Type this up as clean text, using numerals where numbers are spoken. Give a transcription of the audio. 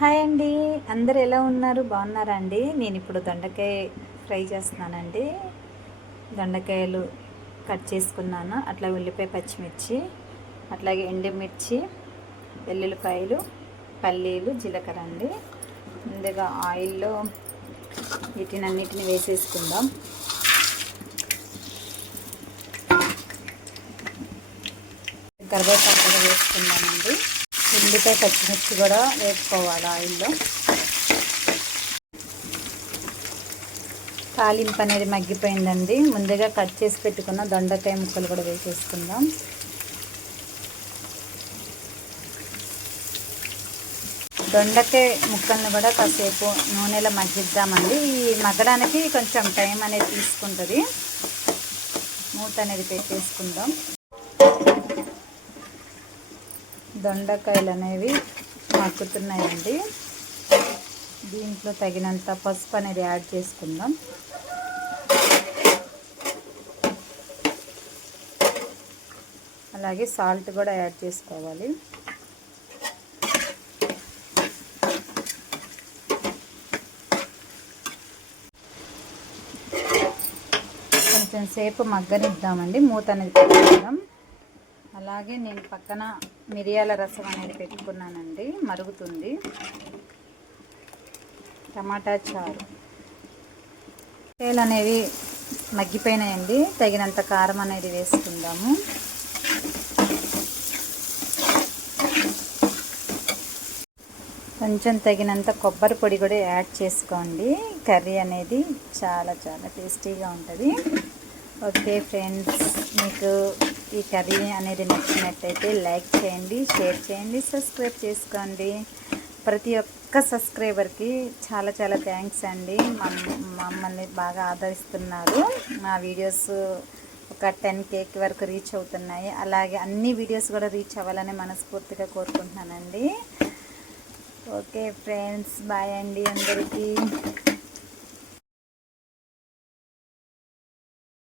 Hi అండి, అందరు ఎలా ఉన్నారు? బాగున్నారా అండి? నేను ఇప్పుడు దొండకాయ ఫ్రై చేస్తున్నానండి. దొండకాయలు కట్ చేసుకున్నాను. అట్లా ఉల్లిపాయ, పచ్చిమిర్చి, అట్లాగే ఎండుమిర్చి, వెల్లుల్లిపాయలు, పల్లీలు, జీలకర్ర అండి. ముందుగా ఆయిల్లో వీటినన్నిటిని వేసేసుకుందాం. కరివేపాకు కూడా వేసుకుందామండి. ఉల్లిపాయ, పచ్చిమిర్చి కూడా వేసుకోవాలి ఆయిల్లో. తాలింపు అనేది మగ్గిపోయిందండి. ముందుగా కట్ చేసి పెట్టుకున్న దొండకాయ ముక్కలు కూడా వేసేసుకుందాం. దొండకాయ ముక్కల్ని కూడా కాసేపు నూనెలో మగ్గిద్దామండి. ఈ మగ్గడానికి కొంచెం టైం అనేది తీసుకుంటుంది. మూత అనేది పెట్టేసుకుందాం. దొండకాయలు అనేవి మగ్గుతున్నాయండి. దీంట్లో తగినంత పసుపు అనేది యాడ్ చేసుకుందాం. అలాగే సాల్ట్ కూడా యాడ్ చేసుకోవాలి. కొంచెం సేపు మగ్గనిద్దామండి. మూత అనేది పెట్టుకుందాం. అలాగే నేను పక్కన మిరియాల రసం అనేది పెట్టుకున్నానండి, మరుగుతుంది. టమాటా చారు, తేలు అనేవి మగ్గిపోయినాయండి. తగినంత కారం అనేది వేసుకుందాము. కొంచెం తగినంత కొబ్బరి పొడి కూడా యాడ్ చేసుకోండి. కర్రీ అనేది చాలా చాలా టేస్టీగా ఉంటుంది. ఓకే ఫ్రెండ్స్, మీకు ఈ కర్రీ అనేది నచ్చినట్టయితే లైక్ చేయండి, షేర్ చేయండి, సబ్స్క్రైబ్ చేసుకోండి. ప్రతి ఒక్క సబ్స్క్రైబర్కి చాలా చాలా థ్యాంక్స్ అండి. మమ్మల్ని బాగా ఆదరిస్తున్నారు. మా వీడియోస్ ఒక 10K వరకు రీచ్ అవుతున్నాయి. అలాగే అన్ని వీడియోస్ కూడా రీచ్ అవ్వాలని మనస్ఫూర్తిగా కోరుకుంటున్నానండి. ఓకే ఫ్రెండ్స్, బాయ్ అండి అందరికీ.